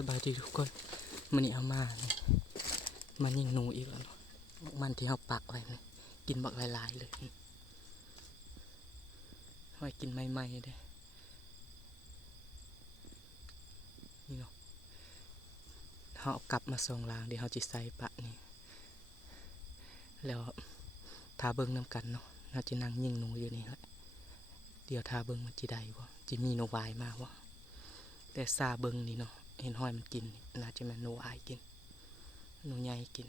สบายดีทุกคนมันนี่เอามาเนี่ยมันยิงหนูอีกแล้วมันที่เขาปักไว้เนี่ยกินบักหลายๆเลยไว้กินใหม่ๆเด้นี่เนาะเขาเอากลับมาส่งลางเดี๋ยวเขาจะใส่ปะนี่แล้วทาเบิ้งน้ำกันเนาะเขาจะนั่งยิงหนูอยู่นี่แหละเดี๋ยวทาเบิ้งมันจะได้บ่จะมีโนวายมากวะแต่ซาเบิ้งนี่เนาะเห็นห้อยมันกินน่าจะมันโนวายกินหนูใหญ่กิน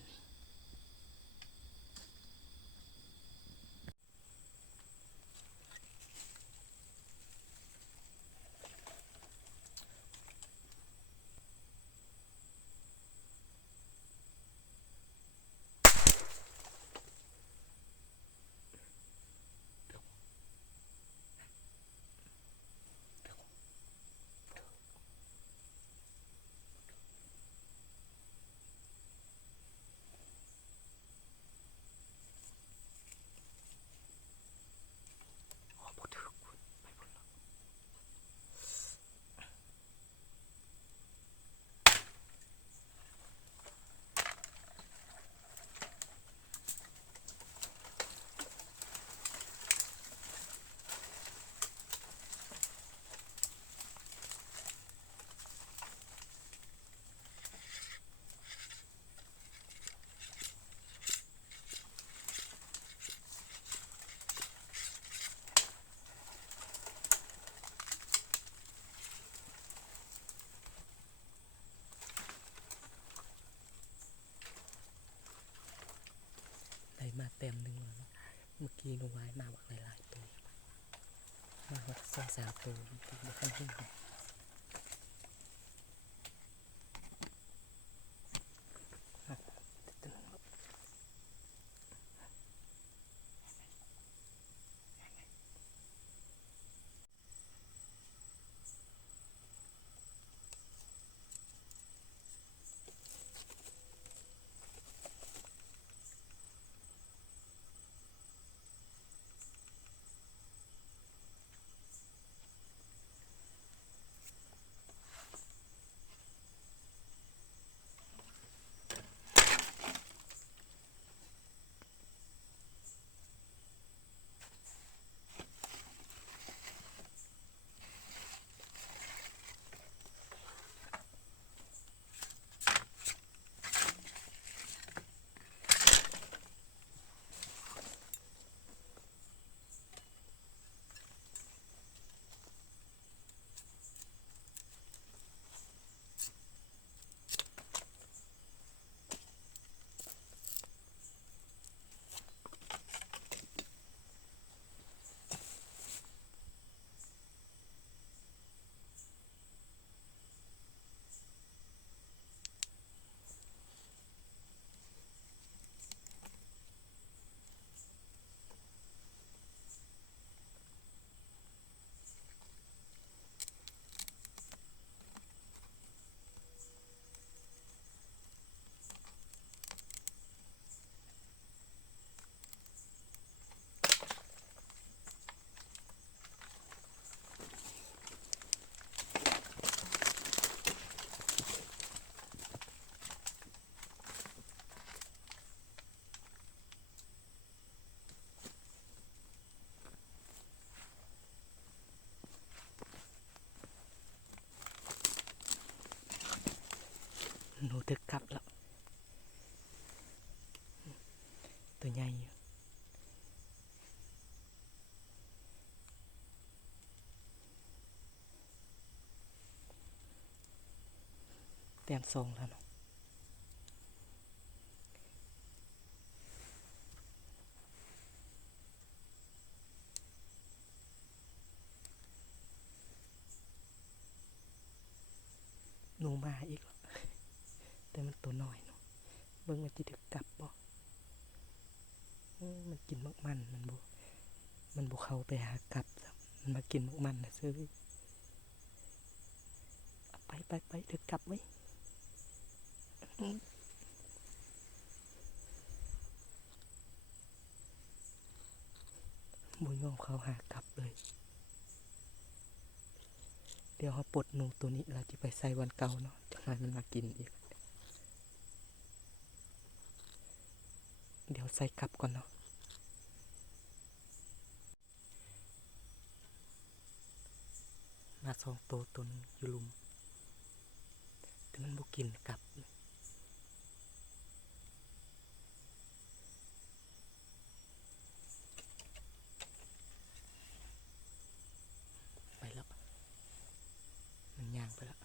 ได้มาเต็มหนึ่งแล้วเมื่อกี้หนูวายมาบักหลายๆตัวมาบัก2-3ตัวบักขั้นที่หนูถึกกลับแล้วตัวใหญ่เตรียมส่งแล้วเนาะหนูมาอีกแล้วแต่มันตัวน้อยเนาะเบิ่งมันจะถึกกลับบ่มันกินมักมันบ่เข้าไปหากลับมันมากินมักมันนะซื้อไปถึกกลับไว้บ่ยอมเข้าหากลับเลย เดี๋ยวเขาปลดหนูตัวนี้เราจะไปใส่วันเก่าเนาะจังไรมันมากินอีกเดี๋ยวใส่กลับก่อนเนาะมา2 ตัวตัวนึงอยู่ลุมแต่มันบ่กินกลับไปแล้วมันย่างไปแล้ว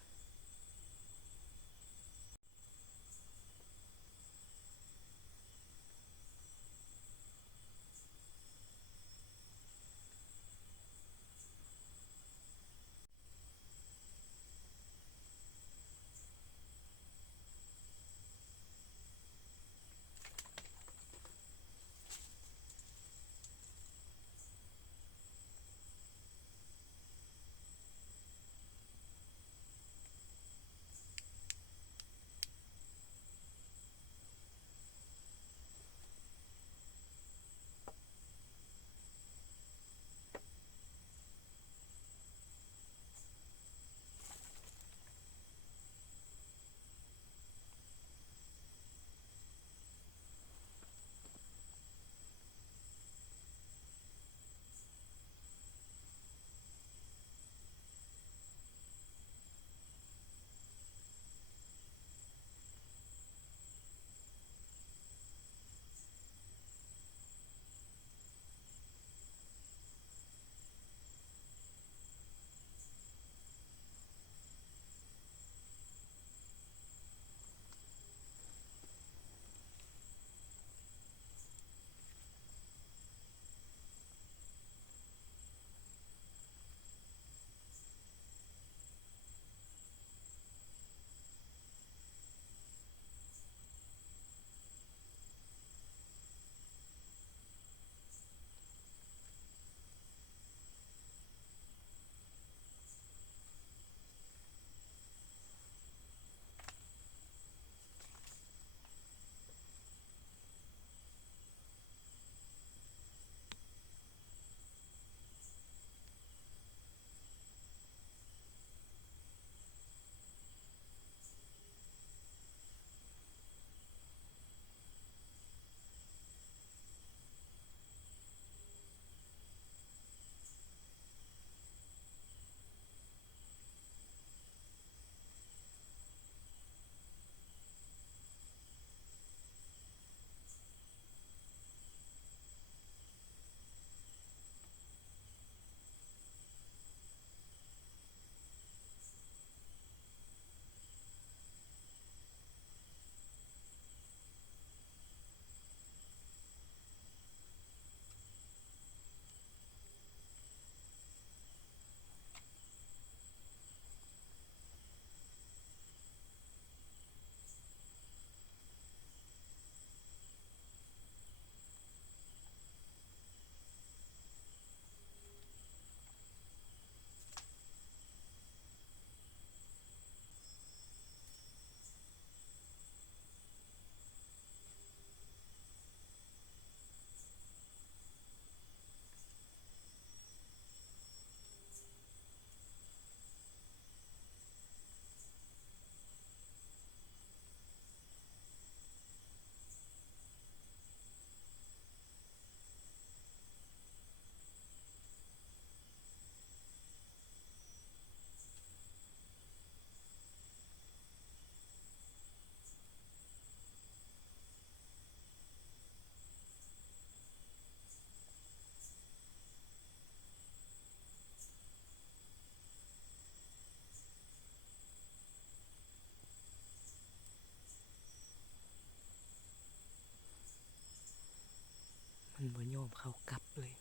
มันบ่ยอมเข้ากลับเลย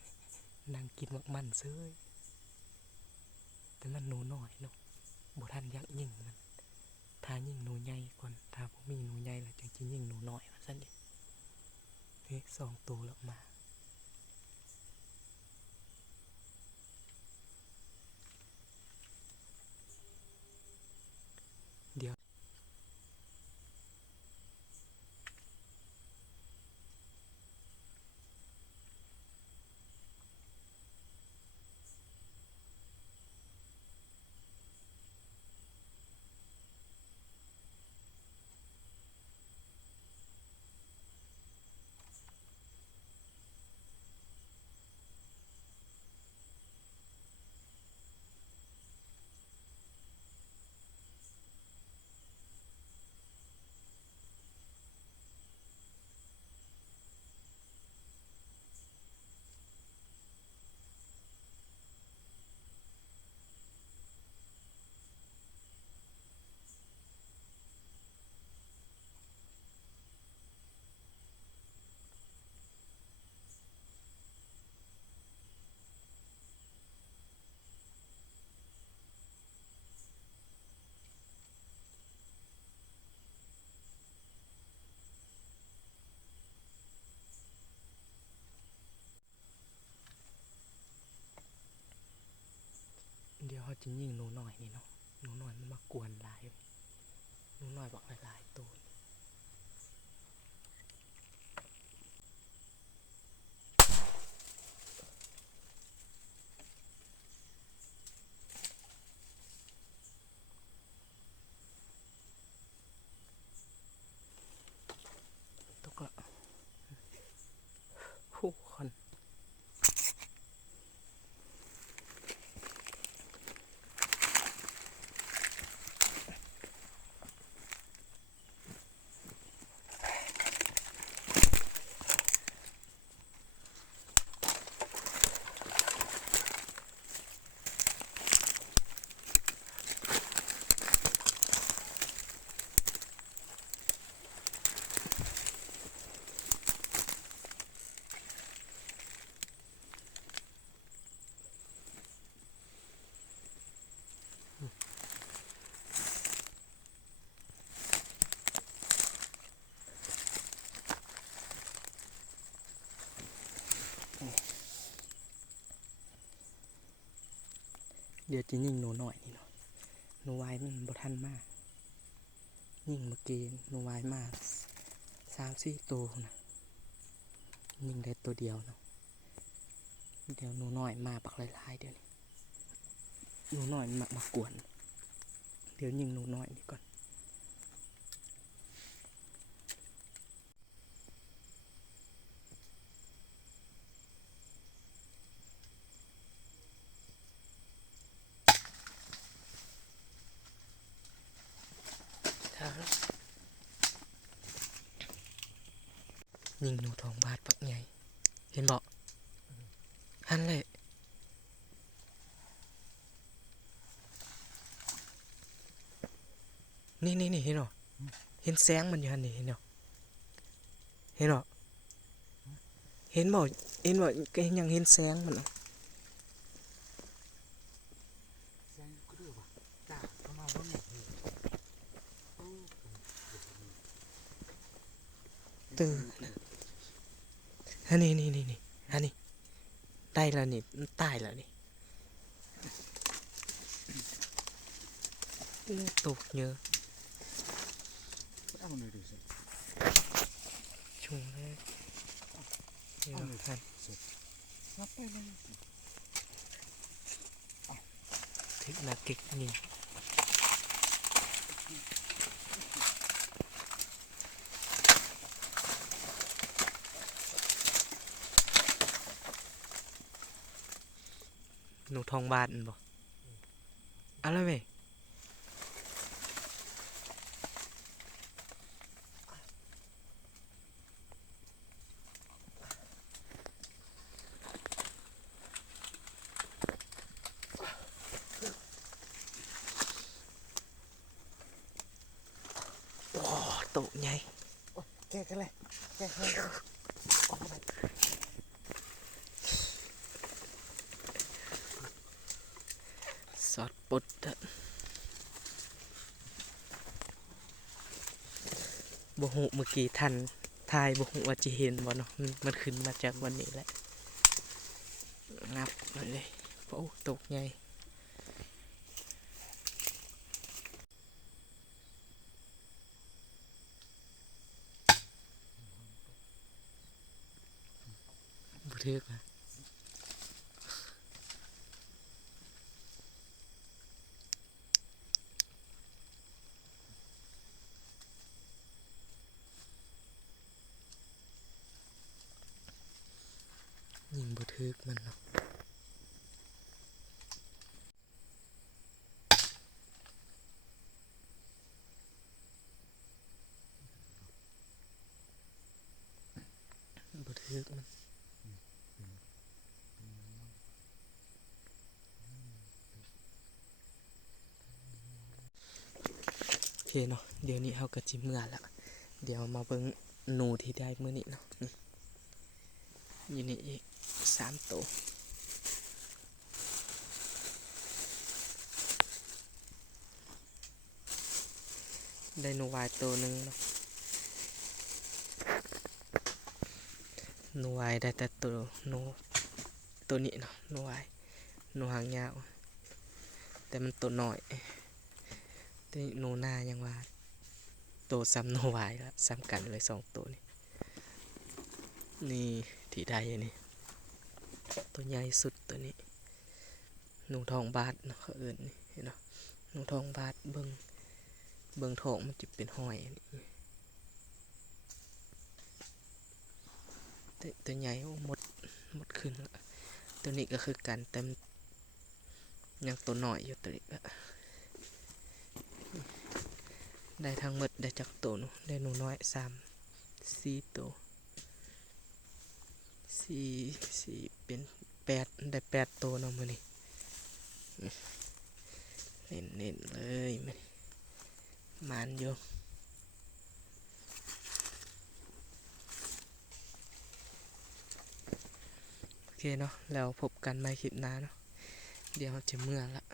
นั่งกินมักมันเซ้ยแต่มันหนูน้อยเนาะบ่ทันอยากยิงมันถ้ายิงหนูใหญ่ก่อนถ้าบ่มีหนูใหญ่แล้วจังสิยิงหนูน้อยว่าซั่นเด้เฮ้ย2 ตัวแล้วมาเดี๋ยว จะยิงหนูน้อยนี่เนาะหนูน้อยมันมากวนหลายหนูน้อยบอกหลายๆตัวตกละผู้คนเดี๋ยวจะยิงหนูหน่อยนี่เนาะหนูวายมันบ่ทันมากยิงเมื่อกี้หนูวายมาก3-4ตัวนะยิงได้ตัวเดียวเนาะเดี๋ยวหนูน้อยมาปักหลายๆเดี๋ยวนี้หนูน้อยมากวนเดี๋ยวยิงหนูน้อยนี่ก่อนยิงหนูทองบาดปักใหญ่เห็นบอกหันเลยนี่เห็นหรอเห็นแสงมันอยู่หันนี่เห็นหรอเห็นบอกเห็นบอกยังเห็นแสงมันตื่นอันนี้อันนี้ได้แล้วนี่ตายแล้วนี่ตกเยอะชุ่มเลยเดี๋ยวท่านถึงนักเก็กนี่หนูทองบาทบ่อะไรเว้ยโอ้ตกใหญ่แกกันเลยแกกันเลยสอดปุดบ่หูเมื่อกี้ทันทายบ่หูว่าจะเห็นบ่เนาะมันขึ้นมาจากวันนี้แหละงับเลยโอ้ตกใหญ่บุทึกนะยิงบุทึกมันเนาะบุทึกมันโอเคเนาะเดี๋ยวนี้เขาก็จิเมื่อแล้วเดี๋ยวมาเบิ่งหนูที่ได้มื้อนี้เนาะอยู่นี่อีก3 ตัวได้หนูวายตัวหนึ่งเนาะหนูวายได้แต่ตัวหนูตัวนี้เนาะหนูวายหนูหางยาว แต่มันตัวน้อยแต่หนูนายังว่าโตซ้ำหนูวายละซ้ำกันเลย2ตัวนี่นี่ที่ได้อันนี้ตัวใหญ่สุดตัวนี้หนูทองบาทเนาะเขาเอิ้นนี่เห็นเนาะหนูทองบาทเบิ่งทองมันจะเป็นห้อยอันนี้ตัวใหญ่โอ้หมดขึ้นละตัวนี้ก็คือกันแต่มันยังตัวน้อยอยู่ตัวนี้ก็ได้ทั้งหมดได้จากตัวหนูได้หนูน้อย4ตัวสี่เป็น8ได้8ตัวเนาะมื้อนี้เน้นเลยมื้อนี้มานอยู่โอเคเนาะแล้วพบกันใหม่คลิปหน้าเนาะเดี๋ยวจะเมื่อละ